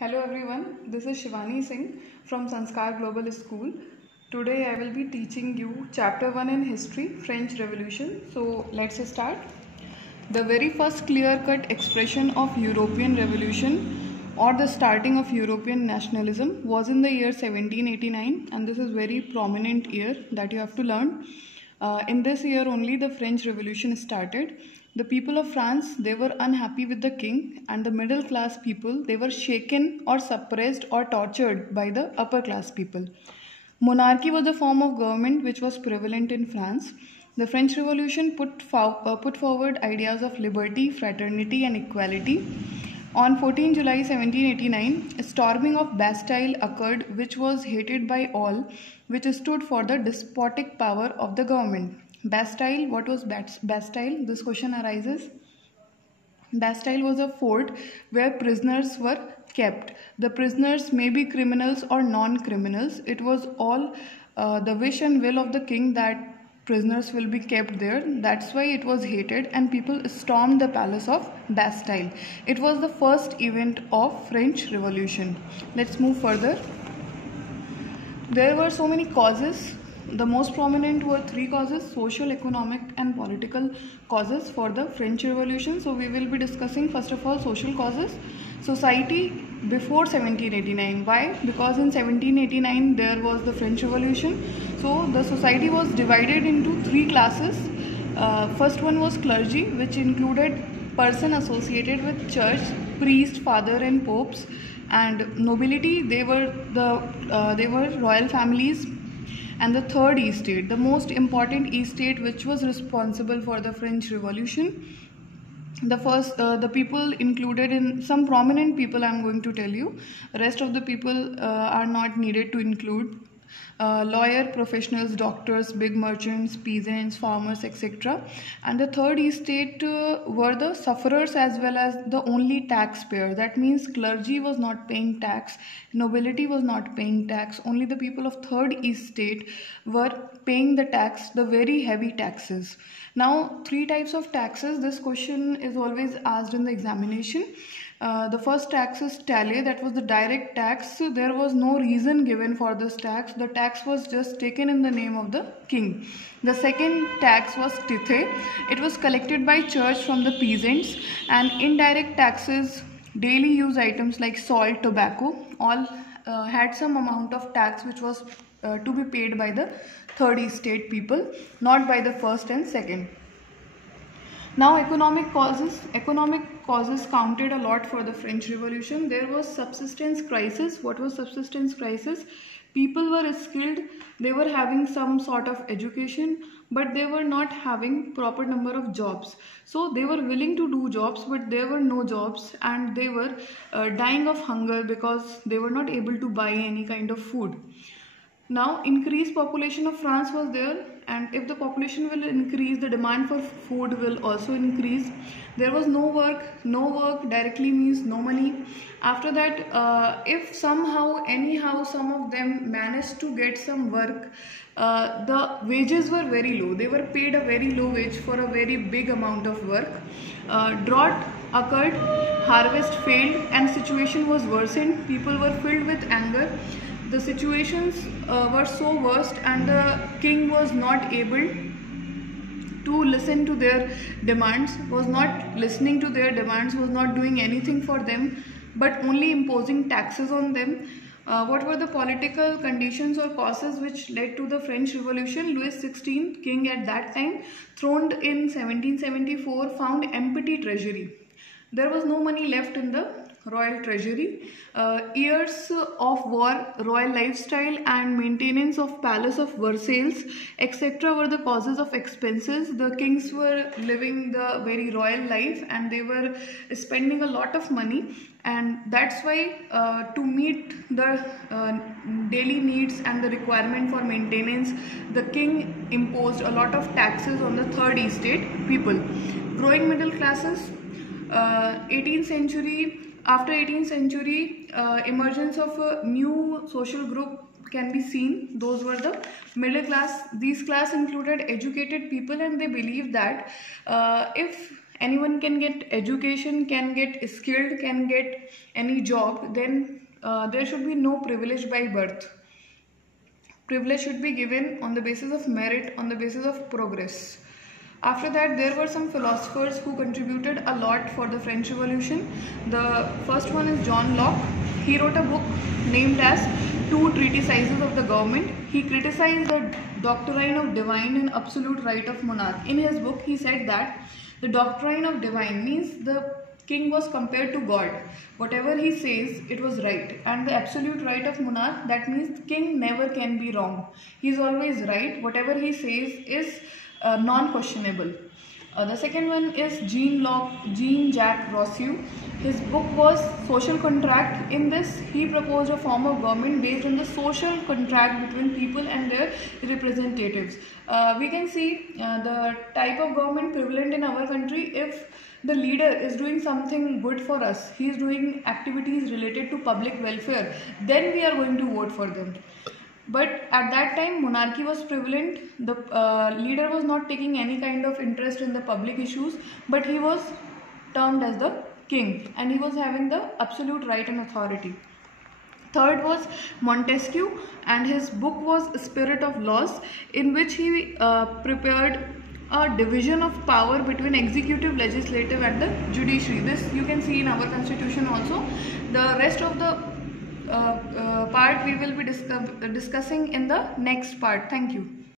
Hello everyone, this is Shivani Singh from Sanskar Global School. Today I will be teaching you Chapter 1 in History, French Revolution. So let's start. The very first clear-cut expression of European Revolution or the starting of European nationalism was in the year 1789, and this is very prominent year that you have to learn. In this year only the French Revolution started. The people of France, they were unhappy with the king, and the middle class people, they were shaken or suppressed or tortured by the upper class people. Monarchy was a form of government which was prevalent in France. The French Revolution put forward ideas of liberty, fraternity, and equality. On 14 July 1789, a storming of Bastille occurred, which was hated by all, which stood for the despotic power of the government. Bastille, what was Bastille? This question arises. Bastille was a fort where prisoners were kept. The prisoners may be criminals or non-criminals. It was all the wish and will of the king that prisoners will be kept there. That's why it was hated, and people stormed the palace of Bastille. It was the first event of French Revolution. Let's move further. There were so many causes. The most prominent were three causes: social, economic, and political causes for the French Revolution. So we will be discussing first of all social causes. Society before 1789. Why? Because in 1789 there was the French Revolution. So the society was divided into three classes. First one was clergy, which included person associated with church, priest, father, and popes. And nobility, they were royal families. And the third estate, the most important estate which was responsible for the French Revolution. The people included in some prominent people I'm going to tell you. Rest of the people are not needed to include. Lawyer, professionals, doctors, big merchants, peasants, farmers, etc. And the third estate were the sufferers as well as the only taxpayer. That means clergy was not paying tax, nobility was not paying tax. Only the people of third estate were paying the tax, the very heavy taxes. Now, three types of taxes. This question is always asked in the examination. The first tax is taille, that was the direct tax. There was no reason given for this tax. The tax was just taken in the name of the king. The second tax was tithe. It was collected by church from the peasants. And indirect taxes, daily use items like salt, tobacco, all had some amount of tax which was to be paid by the third estate people, not by the first and second. Now, economic causes. Economic causes counted a lot for the French Revolution. There was subsistence crisis. What was subsistence crisis? People were skilled, they were having some sort of education, but they were not having proper number of jobs. So they were willing to do jobs, but there were no jobs, and they were dying of hunger because they were not able to buy any kind of food. Now, increased population of France was there, and if the population will increase, the demand for food will also increase. There was no work. No work directly means no money. After that, if somehow, anyhow, some of them managed to get some work, the wages were very low. They were paid a very low wage for a very big amount of work. Drought occurred, harvest failed, and situation was worsened. People were filled with anger. The situations were so worst, and the king was not able to listen to their demands, was not listening to their demands, was not doing anything for them, but only imposing taxes on them. What were the political conditions or causes which led to the French Revolution? Louis XVI, king at that time, throned in 1774, found empty treasury. There was no money left in the royal treasury. Years of war, royal lifestyle, and maintenance of palace of Versailles, etc. were the causes of expenses. The kings were living the very royal life, and they were spending a lot of money, and that's why to meet the daily needs and the requirement for maintenance, the king imposed a lot of taxes on the third estate people. Growing middle classes. 18th century. After 18th century, emergence of a new social group can be seen. Those were the middle class. These class included educated people, and they believed that if anyone can get education, can get skilled, can get any job, then there should be no privilege by birth. Privilege should be given on the basis of merit, on the basis of progress. After that, there were some philosophers who contributed a lot for the French Revolution. The first one is John Locke. He wrote a book named as Two Treatises of the Government. He criticized the doctrine of divine and absolute right of monarch. In his book, he said that the doctrine of divine means the king was compared to God. Whatever he says, it was right. And the absolute right of monarch, that means king never can be wrong. He is always right. Whatever he says is non-questionable. The second one is Jean-Jacques Rousseau. His book was Social Contract. In this, he proposed a form of government based on the social contract between people and their representatives. We can see the type of government prevalent in our country. If the leader is doing something good for us, he is doing activities related to public welfare, then we are going to vote for them. But at that time, monarchy was prevalent. The leader was not taking any kind of interest in the public issues, but he was termed as the king and he was having the absolute right and authority. Third was Montesquieu, and his book was Spirit of Laws, in which he prepared a division of power between executive, legislative and the judiciary. This you can see in our constitution also. The rest of the part we will be discussing in the next part. Thank you.